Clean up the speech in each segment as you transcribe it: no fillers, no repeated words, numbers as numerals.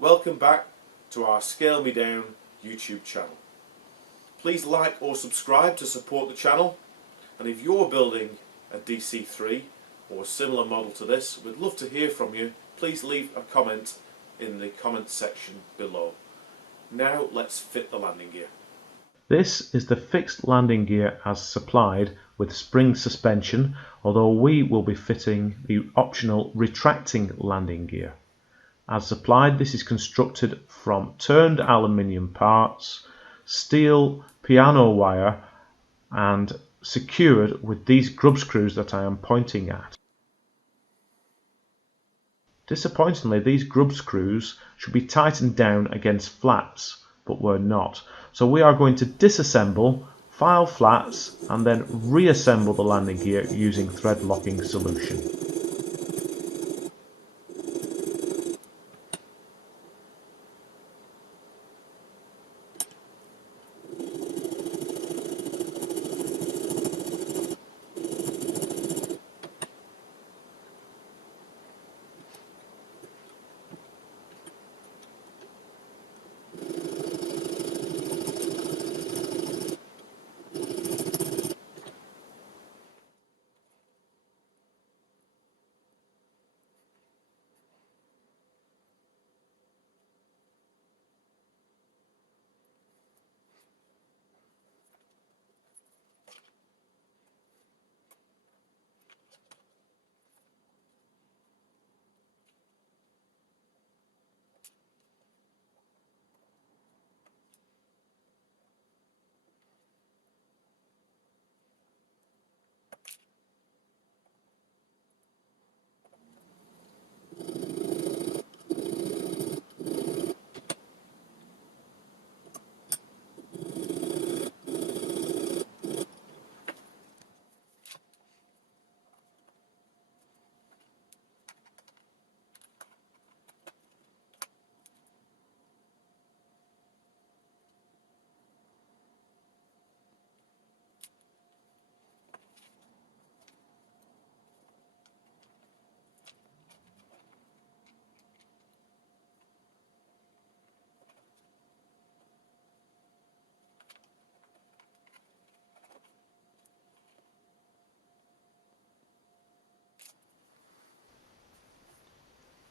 Welcome back to our Scale Me Down YouTube channel. Please like or subscribe to support the channel, and if you're building a DC3 or a similar model to this, we'd love to hear from you. Please leave a comment in the comment section below. Now let's fit the landing gear. This is the fixed landing gear as supplied with spring suspension, although we will be fitting the optional retracting landing gear. As supplied, this is constructed from turned aluminium parts, steel piano wire and secured with these grub screws that I am pointing at. Disappointingly, these grub screws should be tightened down against flaps, but were not. So we are going to disassemble, file flaps and then reassemble the landing gear using thread locking solution.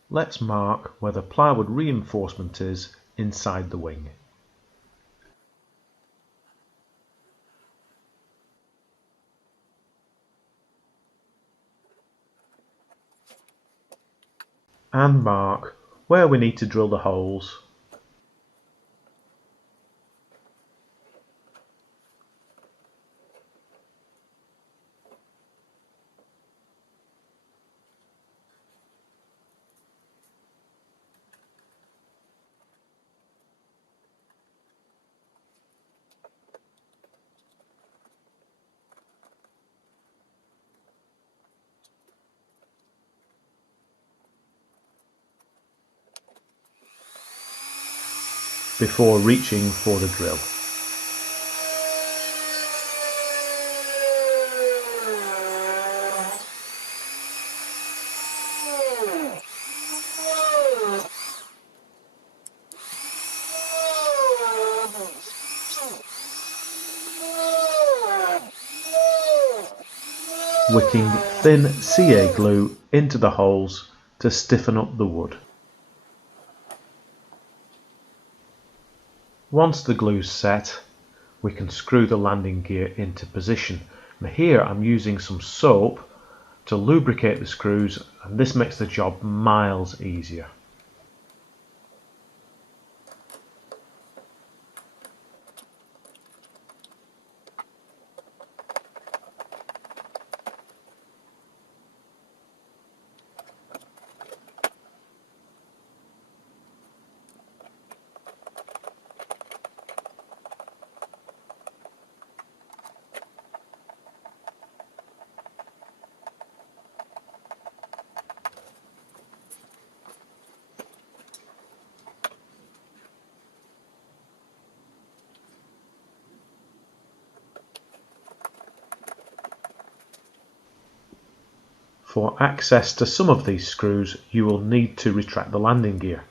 Let's mark where the plywood reinforcement is inside the wing. And mark where we need to drill the holes. Before reaching for the drill. Wicking thin CA glue into the holes to stiffen up the wood. Once the glue's set, we can screw the landing gear into position. Now here I'm using some soap to lubricate the screws, and this makes the job miles easier. For access to some of these screws, you will need to retract the landing gear.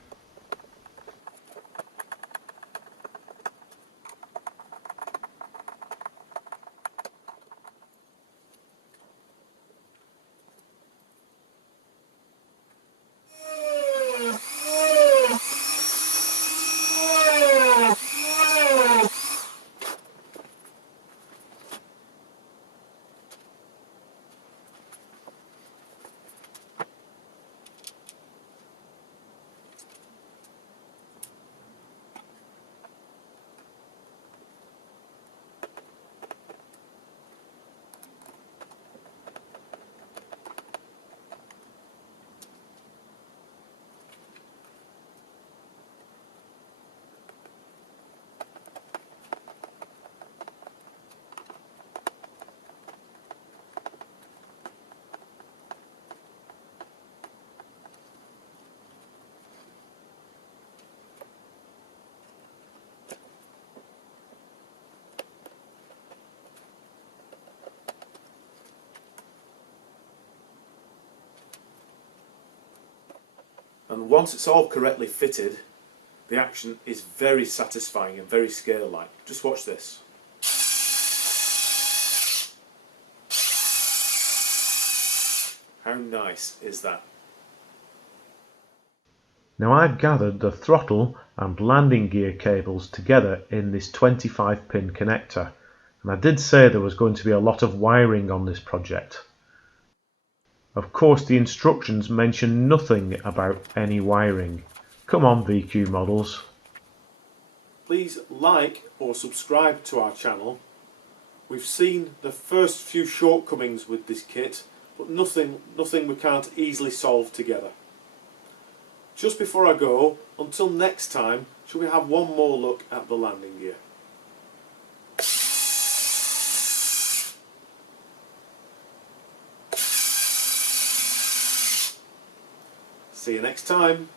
And once it's all correctly fitted, the action is very satisfying and very scale-like. Just watch this. How nice is that? Now I've gathered the throttle and landing gear cables together in this 25 pin connector, and I did say there was going to be a lot of wiring on this project. Of course the instructions mention nothing about any wiring. Come on VQ models. Please like or subscribe to our channel. We've seen the first few shortcomings with this kit, but nothing we can't easily solve together. Just before I go, until next time, shall we have one more look at the landing gear? See you next time.